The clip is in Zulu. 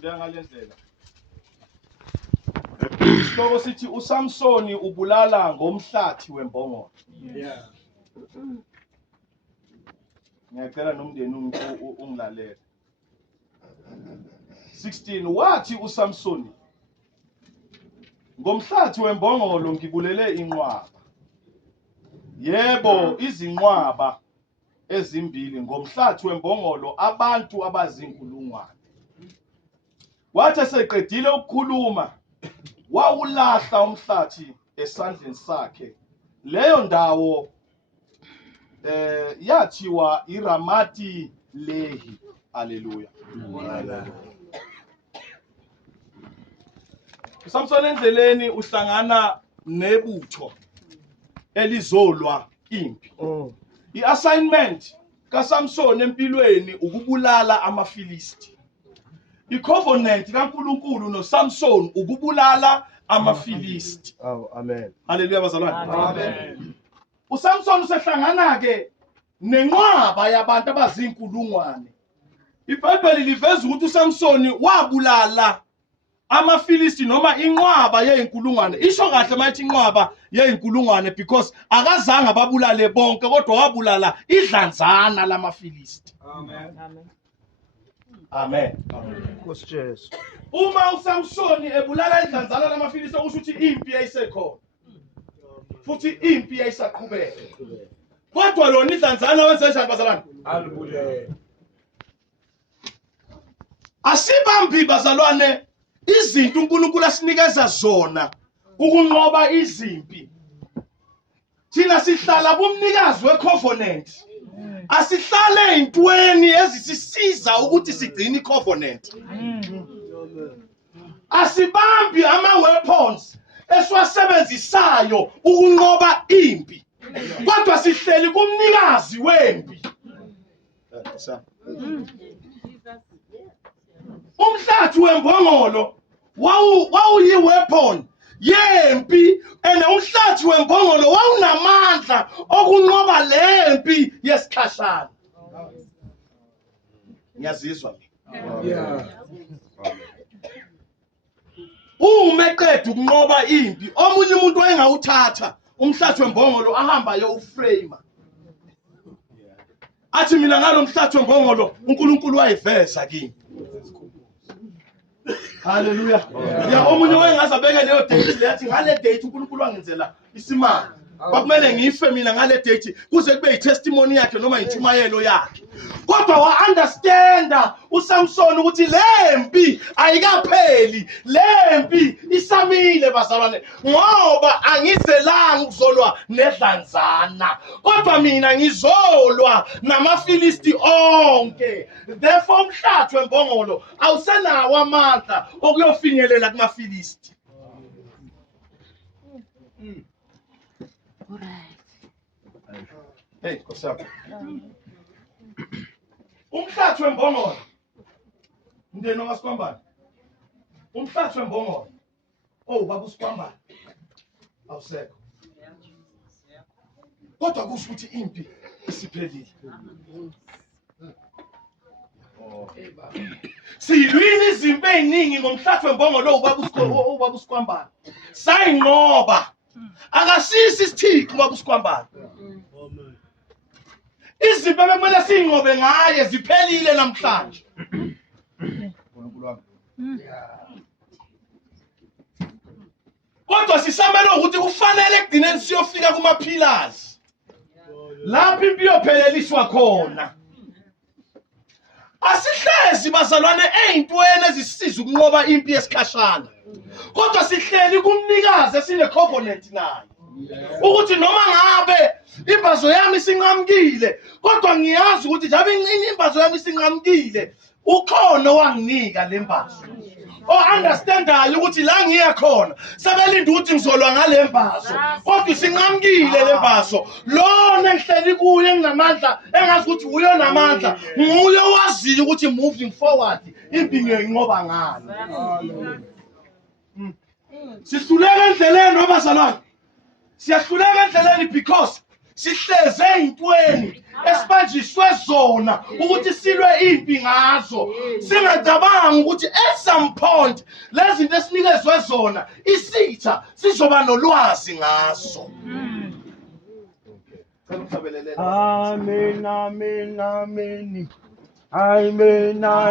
Ngifundela ngalendlela. Isihloko sithi uSamsoni ubulala ngomhlathi wembongolo. Yeah. Ngiyacela nomndeni ungilalele. 16 wathi uSamsoni ngomhlathi wembongolo ngibulele inqwaba. Yebo izinqwaba ezimbili ngomhlathi wembongolo abantu abazinkulungwane. Wathi eseqedile ukukhuluma wawulahla umhlathi esandleni sakhe. Leyo ndawo yathiwa iRamati Lehi. Haleluya. uSamson endleleni uhlangana nebutho elizolwa impi. I-assignment kaSamson empilweni ukubulala amaFilisti. I-covenant kaNkulunkulu noSamson ukubulala amaFilisti. Amen. Haleluya bazalwane. Amen. uSamson usehlangana ke nenqwaba yabantu abazinkulungwane. iBhayibheli liveza ukuthi uSamson wabulala amaFilisti noma inqwaba yeinkulungwane. Isho kahle mayithi inqwaba yeinkulungwane because akazange babulale bonke kodwa wabulala idlanzana lamaFilisti. Amen. Amen. Nkosi Jesu. Uma uSamson ebulala idlanzana lamaFilisti okusho ukuthi impi yayisekhona. Futhi impi yayisaqhubeka. Kodwa lona idlanzana wenze njani bazalwane? Alibulele. Asibambi bazalwane izinto uNkulunkulu asinikeza zona ukunqoba izimpi. Thina sihlala kumnikazi wecovenant. Asihlale intweni ezisisiza ukuthi sigcine icovenant. Asibambi ama-weapons esiwasebenzisayo ukunqoba impi. Kodwa sihleli kumnikazi wempi. Umhlathi wembongolo wawuyi-weapon yempi and umhlathi wembongolo wawunamandla okunqoba lempi yesikhashana. Ngiyazizwa mina. Yeah. Uma eqeda ukunqoba impi omunye umuntu wayengawuthatha umhlathi wembongolo ahamba ayowuframe. Athi mina ngalo mhlathi wembongolo uNkulunkulu wayiveza kimi. Haleluya. Ya omunye wayengazabeka leyo date leyathi ngale date uNkulunkulu wangenzela isimanga. Kwakumele ngife mina ngale date kuze kube yitestimony yakhe noma intshumayelo yakhe. Kodwa wa-understanda uSamson ukuthi lempi ayikapheli, lempi isamile bazalwane, ngoba angizelanga ukuzolwa nedlanzana, kodwa mina ngizolwa namaFilisti onke. Therefore umhlathi wembongolo awusenawo amandla okuyofinyelela kumaFilisti. Hey, kosapho. Umhlathi wembongolo. Ndeno ngasikwambani. Umhlathi wembongolo. Oh, baba usikwambani. Awusekho. Kodwa kusho ukuthi impi isiphelile. Silwini izimpi eziningi ngomhlathi wembongolo ubaba usikwambani. Sayinqoba. Akasisi isithixo ubaba usikwambani. Izimpi bekumele siyinqobe ngaye ziphelile namhlanje. Kodwa sisamele ukuthi kufanele ekugcineni siyofika kuma-pillars. Lapho impi iyopheleliswa khona. Asihlezi bazalwane ey'ntweni ezisisiza ukunqoba impi yesikhashana. Kodwa sihleli kumnikazi esine-covenant naye. Ukuthi noma ngabe imbazo yami isinqamukile, kodwa ngiyazi ukuthi njabe imbazo yami isinqamukile, ukhona wanginika le mbazo. Understandayo ukuthi la ngiya khona sebelinda ukuthi ngizolwa ngale mbazo, kodwa isinqamukile le mbazo. Lona engihleli kuye enginamandla, engazi ukuthi uyo namandla, nguye owaziyo ukuthi moving forward impi ngiyinqoba ngani. Sihluleka endleleni abazalwane. Siyahluleka endleleni because sihleze ey'ntweni esibanjiswe zona ukuthi silwe impi ngazo, singacabanga ukuthi at some point lezi zinto esinikezwe zona isitha sizoba nolwazi ngazo. Amen, amen, amen. Amen, amen.